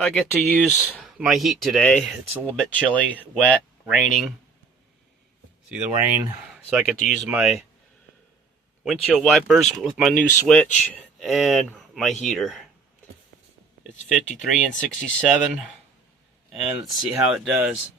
I get to use my heat today. It's a little bit chilly, wet, raining. See the rain? So I get to use my windshield wipers with my new switch and my heater. It's 53 and 67, and let's see how it does.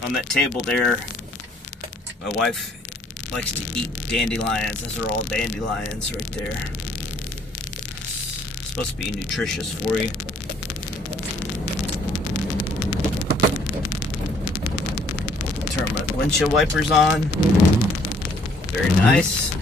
On that table there, my wife likes to eat dandelions. Those are all dandelions right there. It's supposed to be nutritious for you. Turn my windshield wipers on. Very nice.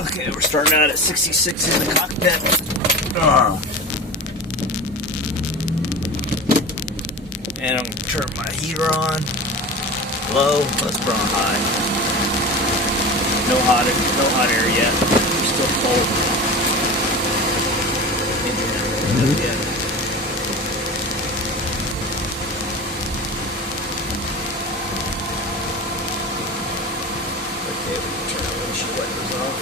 Okay, we're starting out at 66 in the cockpit. And I'm going to turn my heater on. Low, let's put on high. No hot air yet. We're still cold. Yeah. Okay, we can turn our windshield wipers off.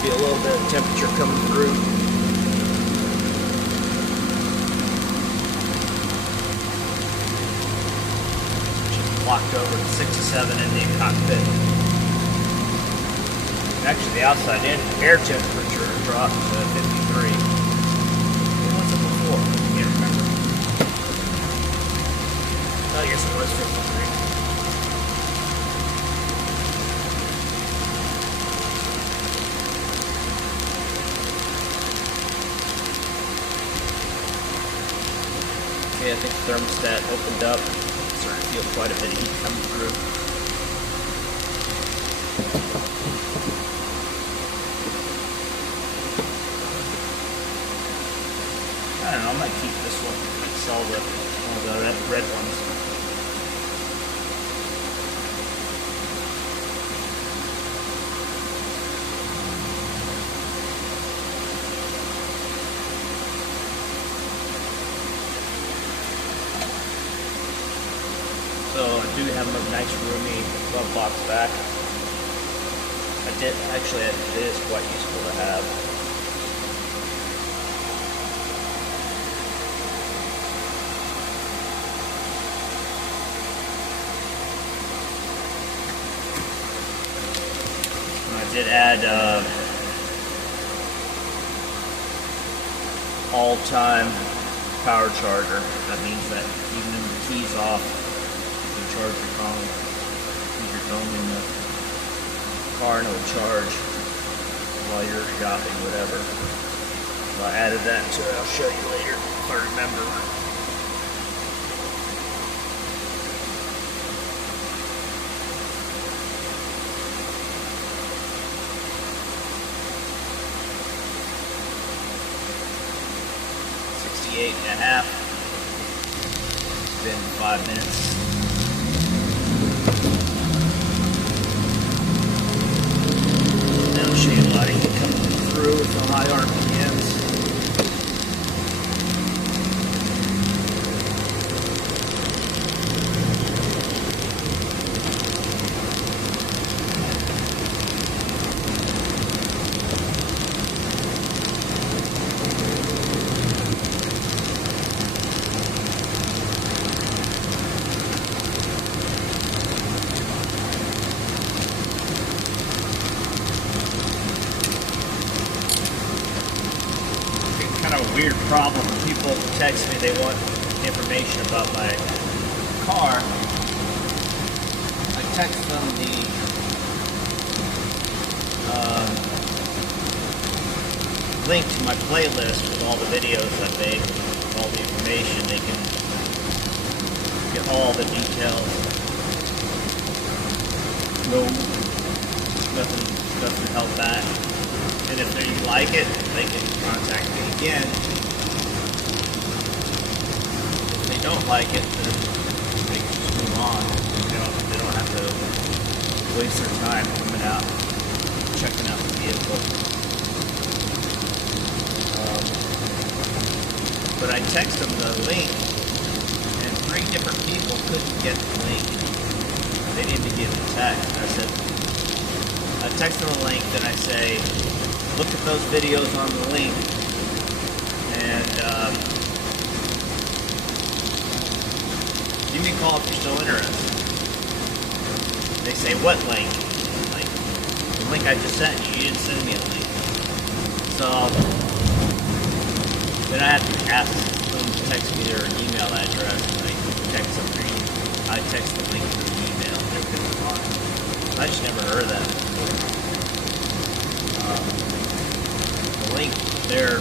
Feel a little bit of temperature coming through. Just locked over to 67 in the cockpit. Actually, the outside air temperature dropped to 53. What was it before? I can't remember. I guess it was 53. Okay, I think the thermostat opened up. Starting to feel quite a bit of heat coming through. I don't know, I might keep this one. I might sell one of the red ones. So I do have a nice roomy glove box back. It is quite useful to have. And I did add all-time power charger. That means that even when the key's off, charge your phone, keep your phone in the car and it'll charge while you're shopping, whatever. So I added that to it. I'll show you later if I remember. .5 minutes. problem. People text me, they want information about my car. I text them the link to my playlist with all the videos I made, all the information. They can get all the details. No, nothing to help that. And if they like it, they can contact me again. If they don't like it, then they can just move on. They don't have to waste their time coming out, checking out the vehicle. But I text them the link, and 3 different people couldn't get the link. They didn't even get the text. I text them a link, then I say, look at those videos on the link, and give me a call if you're still interested. They say, what link? Like, the link I just sent you. You didn't send me a link. So then I have to ask them to text me their email address, and I text the link through email, and everything's fine. I just never heard of that before. The link, their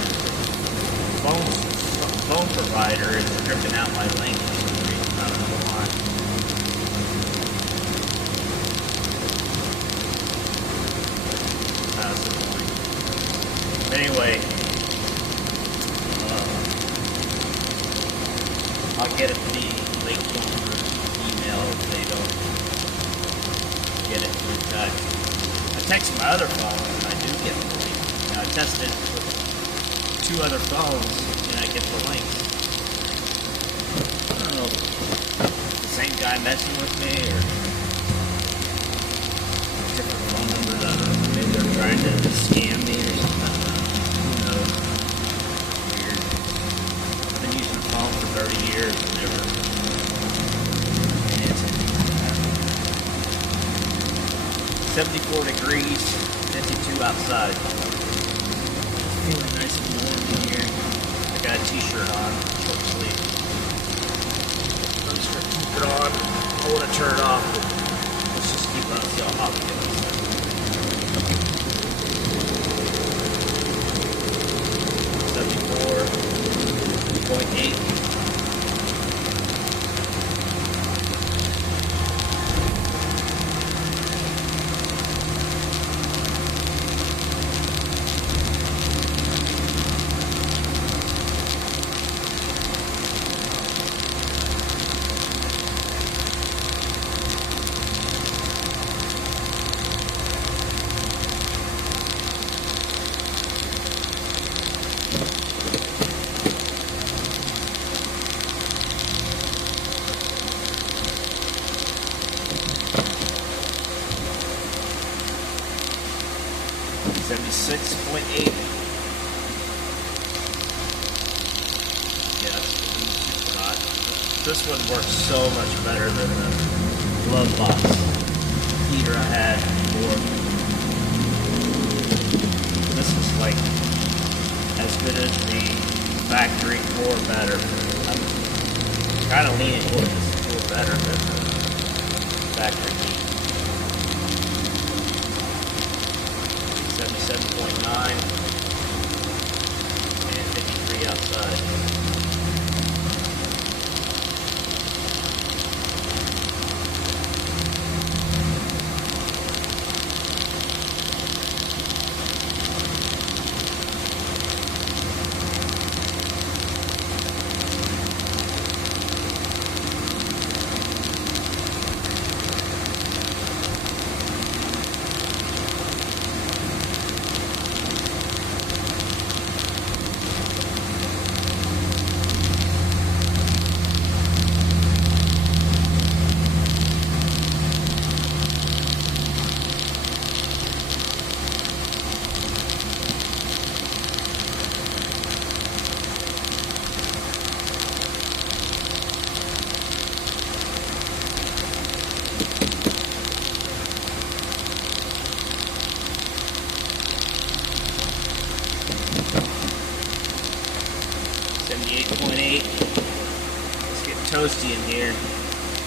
phone provider is stripping out my link for some reason. I don't know why. That's the point. Anyway, I'll get it to the link over email if they don't get it through text. I text my other phone and I do get the link. Now I tested with 2 other phones and I get the link. I don't know if the same guy messing with me or different phone numbers. I don't know. Maybe they're trying to scam me or something. Who knows? Weird. I've been using the phone for 30 years and never answered me like that. 74 degrees, 52 outside. Feeling nice and warm in here. I got a t-shirt on, short sleeve. I'm just going to keep it on. I want to turn it off, but let's just keep it on, see how hot it gets. 74.8. .8. Yeah, it's super hot. This one works so much better than the glove box heater I had before. This is like as good as the factory or better. I'm kind of leaning towards this or better than the factory heat. 77.9 and 53 outside.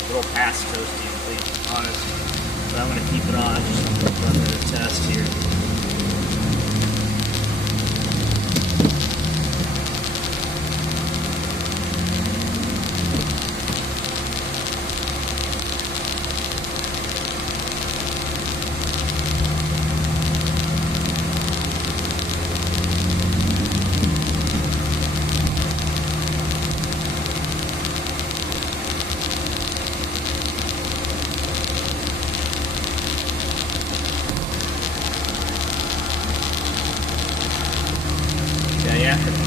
a little past toasty, to be honest. But I'm going to keep it on, just run the test here.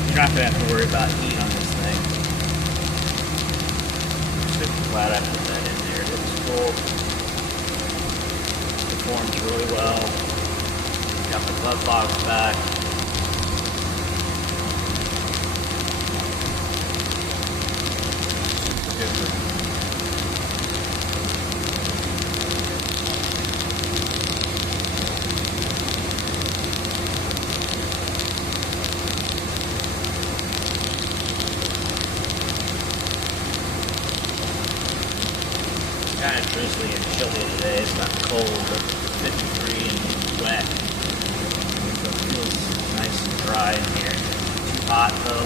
You're not going to have to worry about heat on this thing. Super glad I put that in there. It was full. Performs really well. Got the glove box back. Super good. Kind of drizzly and chilly today. It's not cold, but 53 and wet. So it feels nice and dry in here. Too hot though.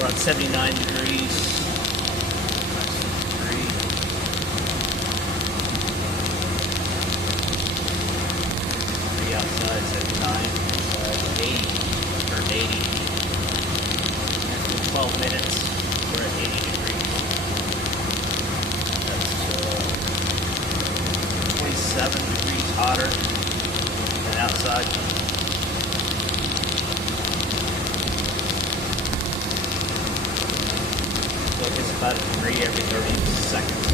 We're at 79 degrees. 63. Outside 79. Inside 80. Turned 80. After 12 minutes, we're at 80 degrees. 7 degrees hotter than outside. Look, it's about a degree every 30 seconds.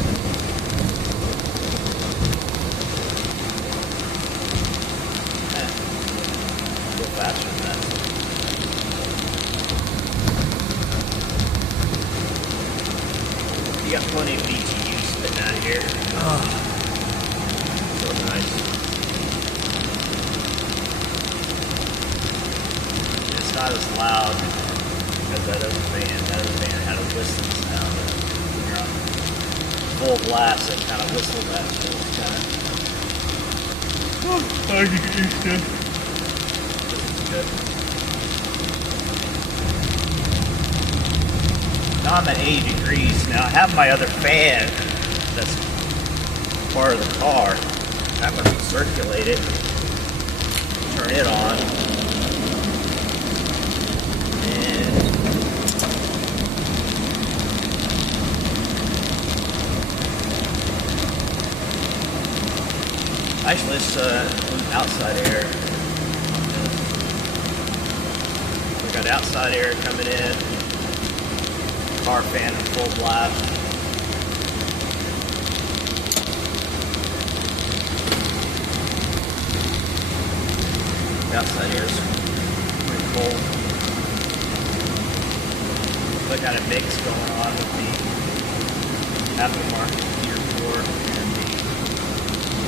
A little faster than that. You got plenty of BTU spitting out of here. So nice. It's not as loud as that other fan. That other fan had a whistling sound. When you're on full blast, it kind of whistled that. So it's kind of hard to get used to. It's good. Now I'm at 80 degrees. Now I have my other fan that's part of the car. I'm going to recirculate it, turn it on, and actually let's include outside air. We got outside air coming in, car fan in full blast. Outside here is pretty cold. So I got a mix going on with the aftermarket Tier 4 and the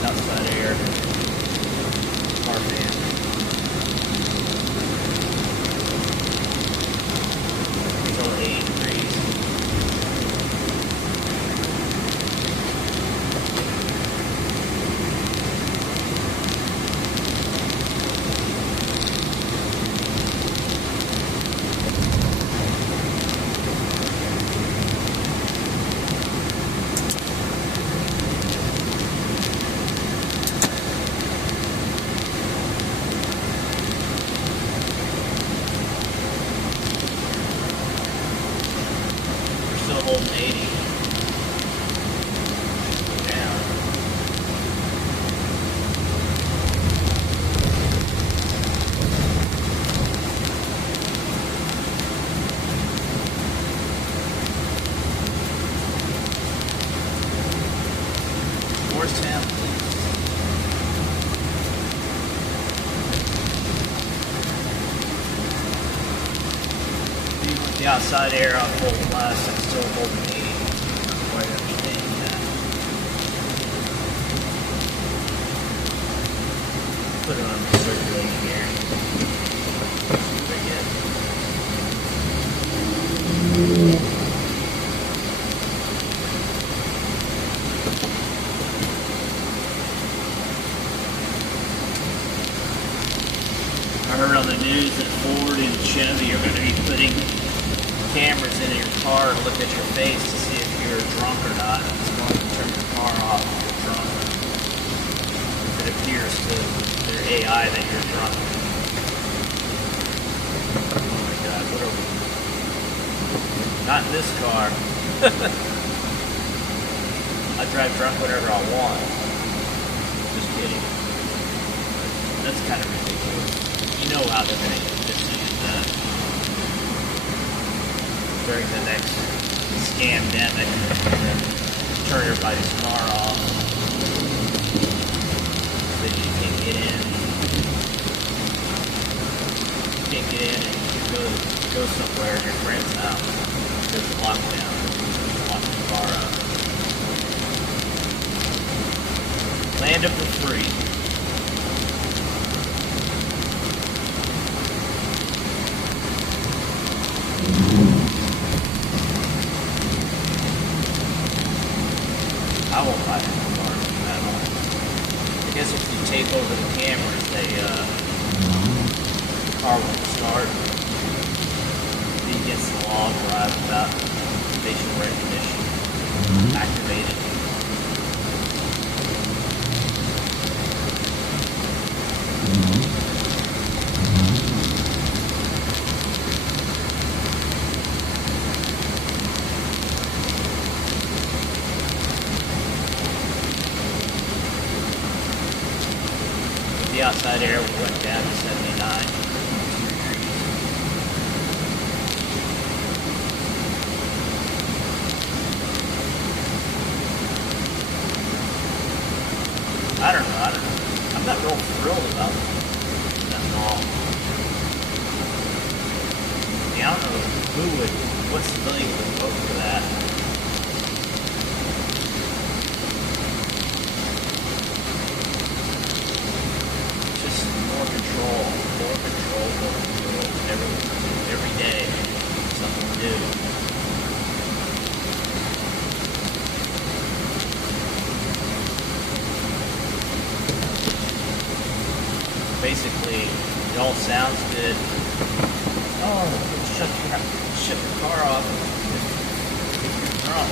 outside air car fan. Still 80 degrees. Holding 80 down. Where's Tim? The outside air on full blast, I'm still holding 80. Not quite understanding that. Put it on circulating air. Pretty good. Chevy are going to be putting cameras in your car to look at your face to see if you're drunk or not. It's going to turn your car off if you're drunk. If it appears to their AI that you're drunk. Oh my God, what are we? Not in this car. I drive drunk whenever I want. Just kidding. That's kind of ridiculous. You know how they're going to misuse that. During the next scamdemic, turn everybody's car off so that you can't get in. You can't get in and you go somewhere at your friend's house. There's a lockdown. Lock the car up. Land of the free. I won't buy any cars at all. I guess if you take over the cameras, the car won't start. Be against the law to drive without facial recognition activated. The outside air went down to 79. I don't know. I'm not real thrilled about that at all. Yeah, I don't know what civilian would vote for that. More control every day, something new. Basically, it all sounds good. Oh, shut the car off if you're drunk.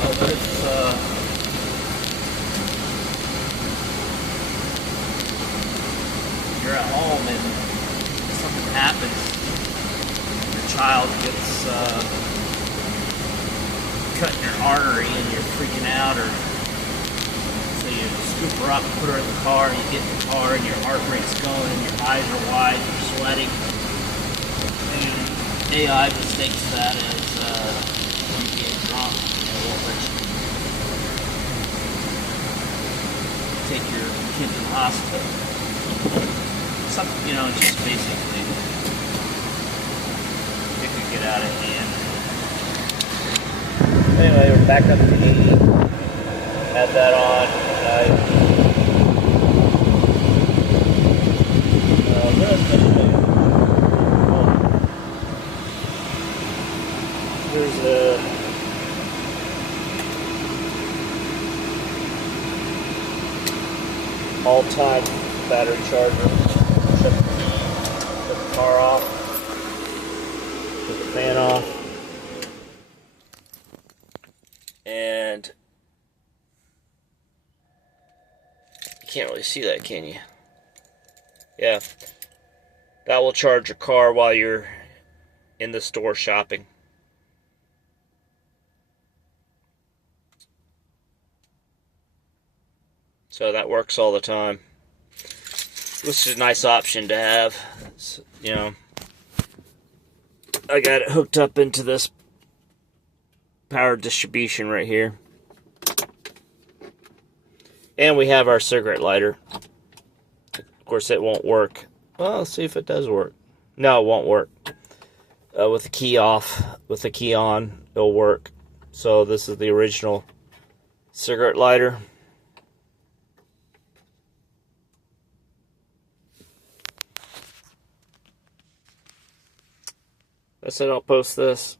Oh, but if you're at home and something happens, your child gets cut in your artery and you're freaking out, or so you scoop her up and put her in the car, and you get in the car and your heart rate's going and your eyes are wide, you're sweating, and AI mistakes that as you being drunk, and it won't let you take your kid to the hospital. Something, just basically, it could get out of hand. Anyway, we're back up to 80. Had that on, guys. Here's a all-time battery charger. Shut the car off, put the fan off, and you can't really see that, can you? Yeah, that will charge your car while you're in the store shopping. So that works all the time. This is a nice option to have. It's, I got it hooked up into this power distribution right here. And we have our cigarette lighter. Of course, it won't work. Well, let's see if it does work. No, it won't work. With the key off, with the key on, it'll work. So this is the original cigarette lighter. I said I'll post this.